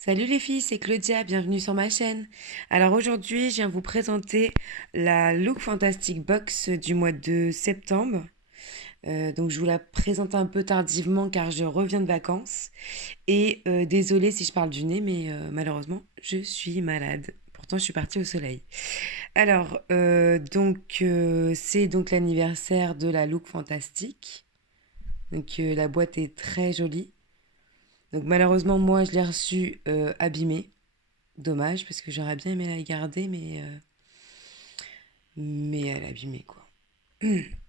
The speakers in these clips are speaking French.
Salut les filles, c'est Claudia, bienvenue sur ma chaîne. Alors aujourd'hui, je viens vous présenter la Look Fantastic Box du mois de septembre. Donc je vous la présente un peu tardivement car je reviens de vacances. Et désolée si je parle du nez, mais malheureusement, je suis malade. Pourtant, je suis partie au soleil. Alors, c'est donc l'anniversaire de la Look Fantastic. Donc la boîte est très jolie. Donc malheureusement, moi, je l'ai reçue abîmée. Dommage parce que j'aurais bien aimé la garder, mais elle est abîmée quoi.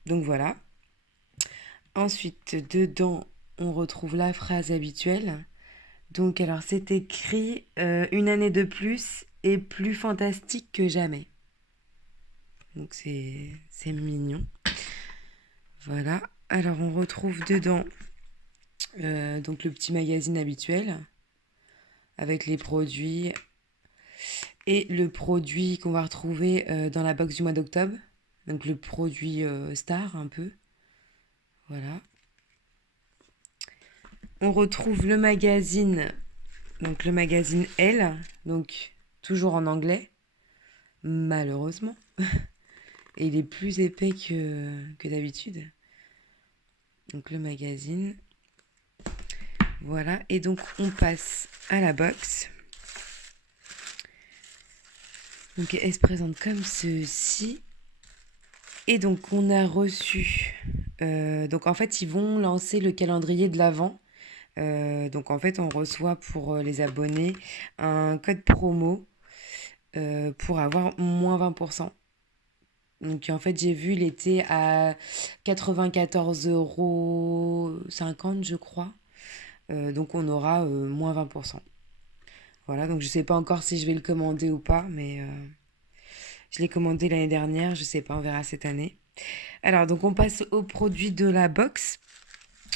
Donc voilà. Ensuite, dedans, on retrouve la phrase habituelle. Donc alors c'est écrit une année de plus et plus fantastique que jamais. Donc c'est mignon. Voilà. Alors on retrouve dedans donc le petit magazine habituel avec les produits et le produit qu'on va retrouver dans la box du mois d'octobre. Donc le produit star un peu. Voilà. On retrouve le magazine, donc le magazine Elle, donc toujours en anglais, malheureusement. Et il est plus épais que d'habitude. Donc le magazine. Voilà. Et donc on passe à la box. Donc elle se présente comme ceci. Et donc on a reçu. Donc en fait ils vont lancer le calendrier de l'Avent. Donc en fait on reçoit pour les abonnés un code promo pour avoir moins 20%. Donc en fait, j'ai vu, il était à 94,50 € je crois. Donc on aura moins 20%. Voilà, donc je sais pas encore si je vais le commander ou pas, mais je l'ai commandé l'année dernière, je sais pas, on verra cette année. Alors, donc on passe aux produits de la box.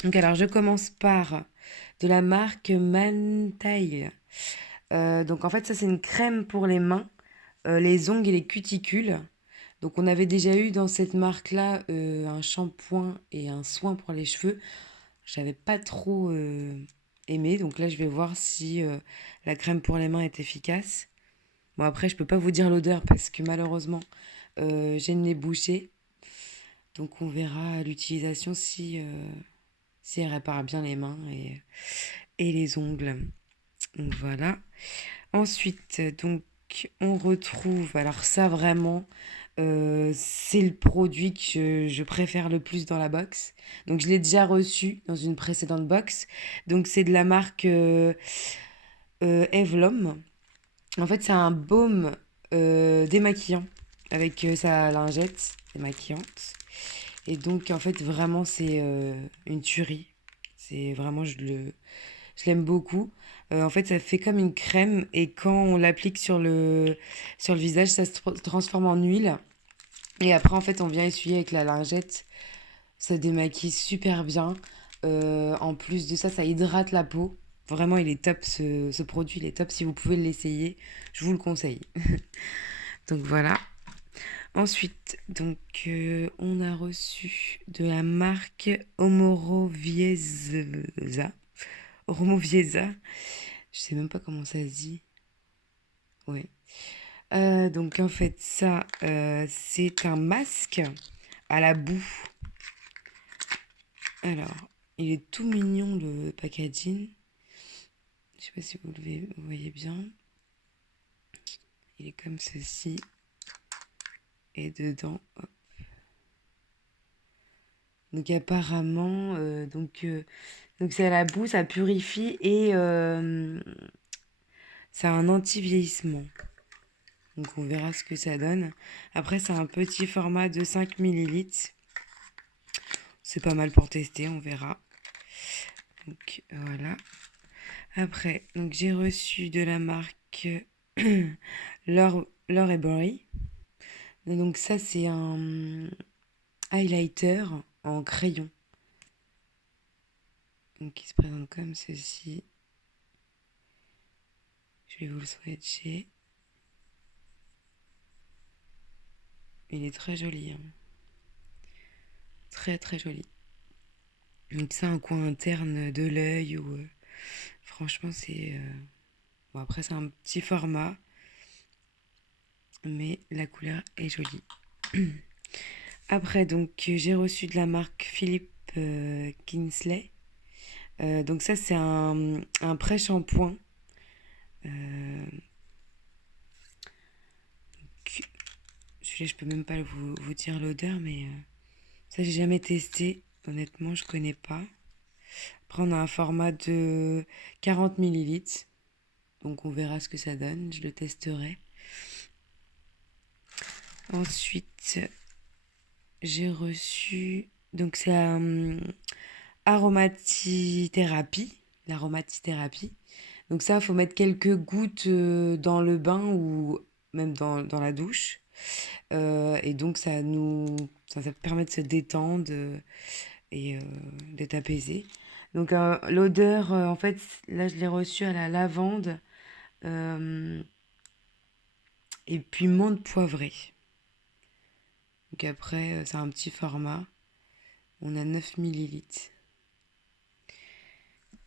Donc alors, je commence par de la marque Mantail. Donc en fait, ça c'est une crème pour les mains, les ongles et les cuticules. Donc on avait déjà eu dans cette marque-là un shampoing et un soin pour les cheveux. J'avais pas trop aimé, donc là je vais voir si la crème pour les mains est efficace. Bon après je peux pas vous dire l'odeur parce que malheureusement j'ai le nez bouché. Donc on verra à l'utilisation si elle répare bien les mains et les ongles. Donc voilà. Ensuite, donc, on retrouve, alors ça vraiment, c'est le produit que je préfère le plus dans la box. Donc je l'ai déjà reçu dans une précédente box. Donc c'est de la marque Evlom. En fait, c'est un baume démaquillant avec sa lingette démaquillante. Et donc en fait, vraiment, c'est une tuerie. C'est vraiment, je l'aime beaucoup. En fait, ça fait comme une crème et quand on l'applique sur le visage, ça se transforme en huile. Et après, en fait, on vient essuyer avec la lingette. Ça démaquille super bien. En plus de ça, ça hydrate la peau. Vraiment, il est top, ce produit, il est top. Si vous pouvez l'essayer, je vous le conseille. Donc voilà. Ensuite, on a reçu de la marque Omorovieza. Oromovieza. Je sais même pas comment ça se dit. Ouais. Donc en fait, ça, c'est un masque à la boue. Alors, il est tout mignon le packaging. Je sais pas si vous voyez bien. Il est comme ceci. Et dedans, hop. Donc apparemment, donc c'est à la boue, ça purifie et ça a un anti-vieillissement. Donc on verra ce que ça donne. Après, c'est un petit format de 5 millilitres. C'est pas mal pour tester, on verra. Donc voilà. Après, donc j'ai reçu de la marque Laure et Berry. Donc ça c'est un highlighter en crayon. Donc il se présente comme ceci. Je vais vous le swatcher. Il est très joli, hein. Très très joli. Donc ça un coin interne de l'œil ou franchement Bon, après, c'est un petit format, mais la couleur est jolie. Après, donc, j'ai reçu de la marque Philippe Kinsley. Donc ça, c'est un prêt-shampoing. Euh, Celui-là, je peux même pas vous dire l'odeur, mais ça, j'ai jamais testé. Honnêtement, je connais pas. Après, on a un format de 40 millilitres. Donc, on verra ce que ça donne. Je le testerai. Ensuite, j'ai reçu... Donc, c'est aromatithérapie. L'aromatithérapie. Donc ça, il faut mettre quelques gouttes dans le bain ou même dans la douche. Et donc, ça permet de se détendre et d'être apaisé. Donc, l'odeur, en fait, là, je l'ai reçue à la lavande euh, et puis menthe poivrée. Donc, après, c'est un petit format. On a 9 millilitres.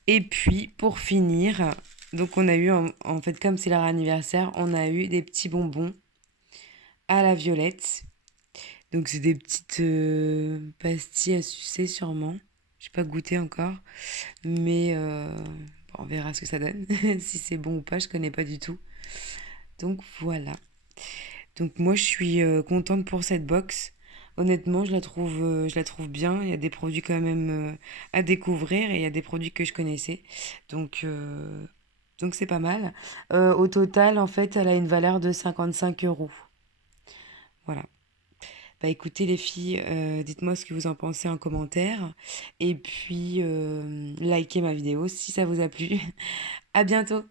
Et puis, pour finir, donc, on a eu, en fait, comme c'est leur anniversaire, on a eu des petits bonbons à la violette. Donc, c'est des petites pastilles à sucer, sûrement. J'ai pas goûté encore. Mais bon, on verra ce que ça donne. Si c'est bon ou pas, je connais pas du tout. Donc voilà. Donc moi je suis contente pour cette box. Honnêtement, je la trouve bien. Il y a des produits quand même à découvrir et il y a des produits que je connaissais. Donc donc c'est pas mal. Au total, en fait, elle a une valeur de 55 €. Voilà. Bah écoutez les filles, dites-moi ce que vous en pensez en commentaire. Et puis likez ma vidéo si ça vous a plu. À bientôt!